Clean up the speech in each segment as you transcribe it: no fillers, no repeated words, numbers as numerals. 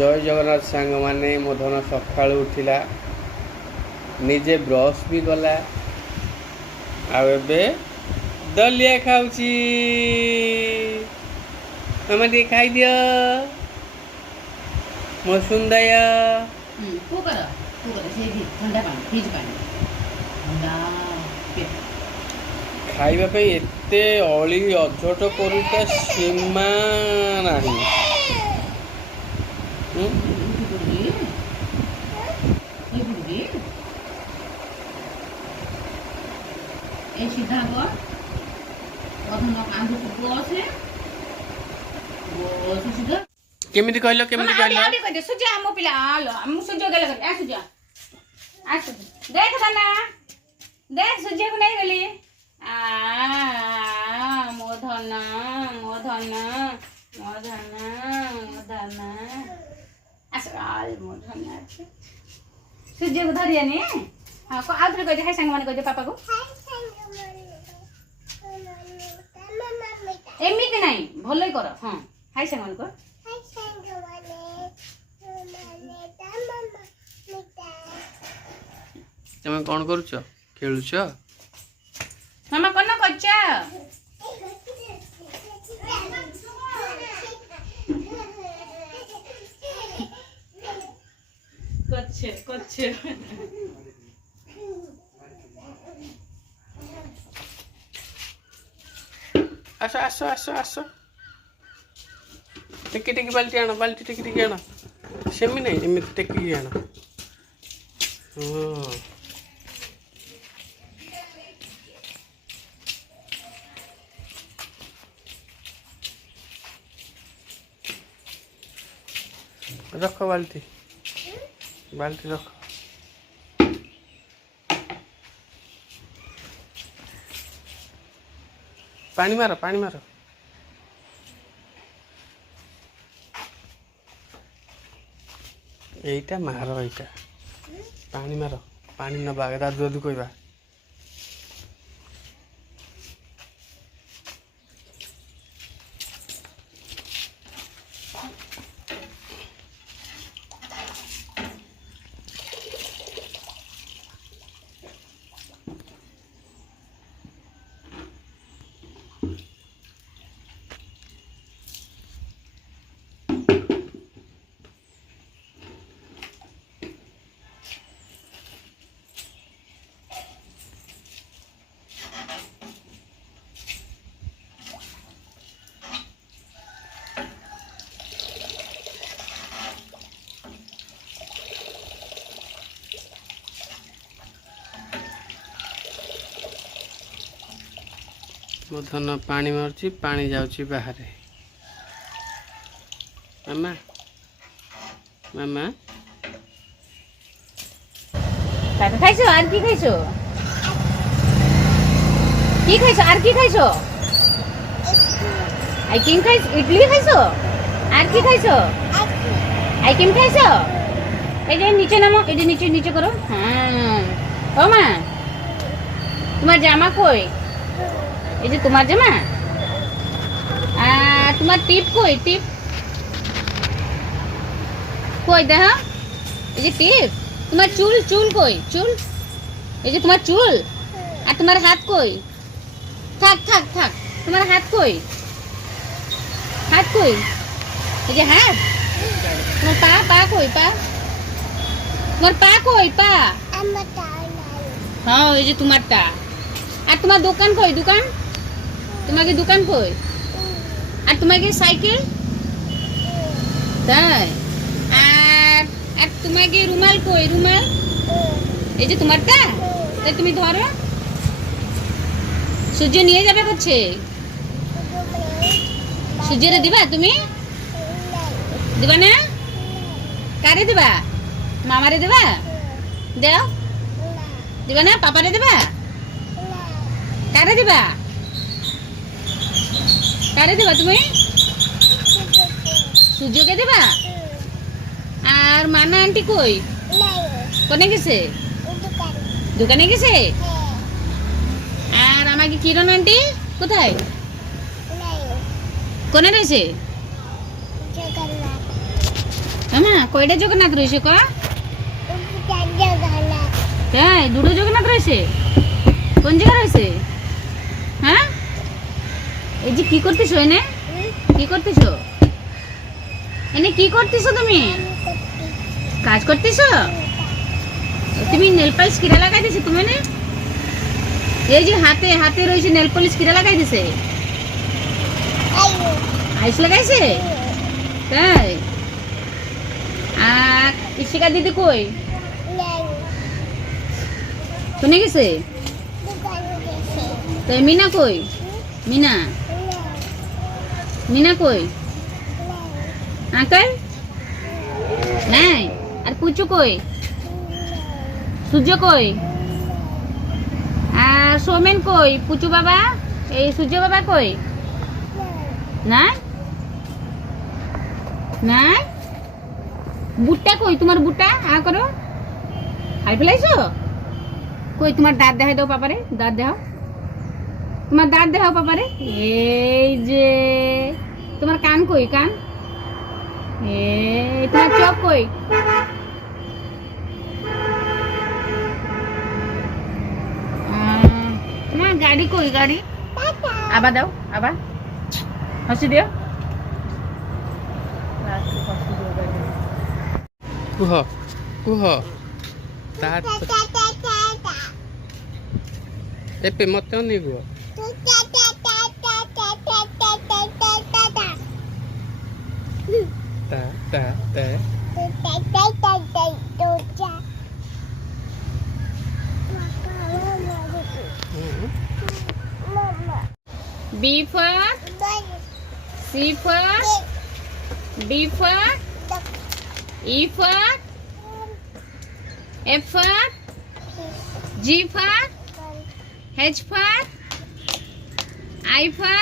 जय जगन्नाथ सांग माने मोधन सका उठिला निजे ब्रश भी गला आबे दलिया खाऊची मामा टे खाई दियो मो सुंदय खाइबा पे एते अली अझट करूता सीमा नाही केमिति कहलो केमिति कहलो आडी कहते सुजा मो पिला आलो हम सुजा गेला कर आ सुजा देख दाना देख सुजा को नहीं गली आ मोधन मोधन मोधन मोधन आसराल मोधन अच्छे सुजा को धरिया ने हां को आउथरे कहते हाय संग माने कहते पापा को एमिति नहीं भलै कर हां हाय संग माने को तमे कौन करूछ खेलुछ मामा कोन करछ करछ करछ आसो आसो आसो आसो टिकी टिकी बाल्टी टिकी टिकी आना सेमी नहीं एमती टेकी आना रख बाल्टी बाल्टी रख पानी मारो এইটা মারো এইটা পানি মারো পানি না বাগে দাদু দাদু কইবা मोधन पानी मारुची पानी जाऊची बाहर मामा मामा खाइছো আর কি খাইছো কি খাইছো আর কি খাইছো আইকিম খাইছো ইডলি খাইছো আর কি খাইছো আইকিম খাইছো এই যে নিচে নামো এই যে নিচে নিচে করো হ্যাঁ ও মা তোমার জামা কই এই যে তোমার জামা তোমার টিপ কই টিপ কই দেখো এই যে টিপ তোমার চুল চুল কই চুল এই যে তোমার চুল আর তোমার হাত কই থাক থাক থাক তোমার হাত কই এই যে হাত তোমার পা পা কই পা তোমার পা কই পা হ্যাঁ এই যে তোমারটা আর তোমার দোকান কই দোকান তোমাকে দোকান কই আর তোমাকে সাইকেল তাই আর আর তোমাকে রুমাল কই রুমাল এই যে তোমারটা তাই তুমি ধরো সূর্য নিয়ে যাবে করছে সূর্যরে দিবা তুমি দিবা না কারে দিবা মামারে দিবা দাও দিবা না পাপারে দিবা কারে দিবা তুমি সূর্যকে দিবা আর মানা আন্টি কই কোনে গেছে দোকানে গেছে আর আমাকে কিরণ আন্টি কোথায় কোনে রয়েছে মা কয়টা জগন্নাথ রয়েছে ক তাই দুটো জগন্নাথ রয়েছে কোন জায়গা রয়েছে হ্যাঁ এই যে কি করতেছো এনে কি করতেছো এনে কি করতেছো তুমি কাজ করতেছো তুমি নেল পালিশ কিরা লাগাই দিছো তুমি না এই যে হাতে হাতে রয়েছে নেল পালিশ কিরা লাগাই দিছে আইস লাগাইছে তাই আর ইশিকা দিদি কই শুনে গেছে তাই মিনা কই মিনা মিনা কই আঙ্কেল নাই আর পুচু কই সূর্য কই আর সোমেন কই পুচু বাবা এই সূর্য বাবা কই না না বুটটা কই তোমার বুটটা করো খাই ফেলাইছো কই তোমার দাঁত দেখাই দাও পাপারে দাঁত দেখাও তোমার দাঁত দেখাও পাপারে এই যে তোমার কান কই কান এই তোমার চোখ কই তোমার গাড়ি কই গাড়ি আবার দাও আবার হসি দিও কুহ কুহ ତା ଏବେ ମତେ ଅନେଇ କୁହ ତା ତା ତା B for C for D for E for F for G for H for I for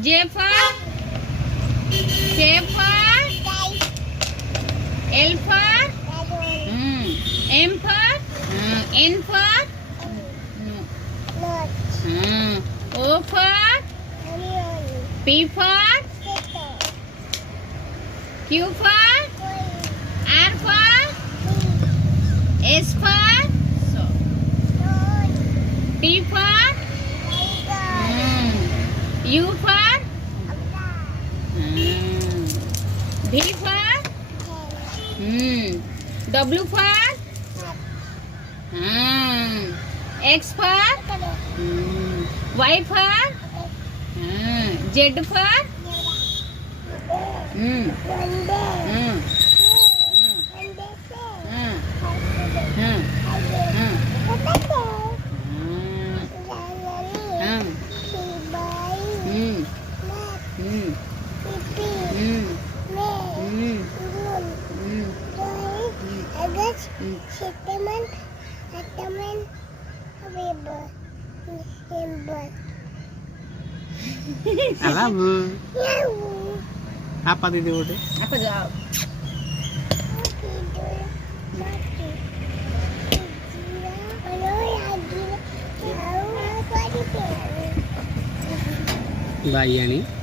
J for K for L for M for N for O for P for Q for R for S for T for U for V for W for X for Y for Z for Alamu. Apa tadi udah? Apa jawab? Bayani.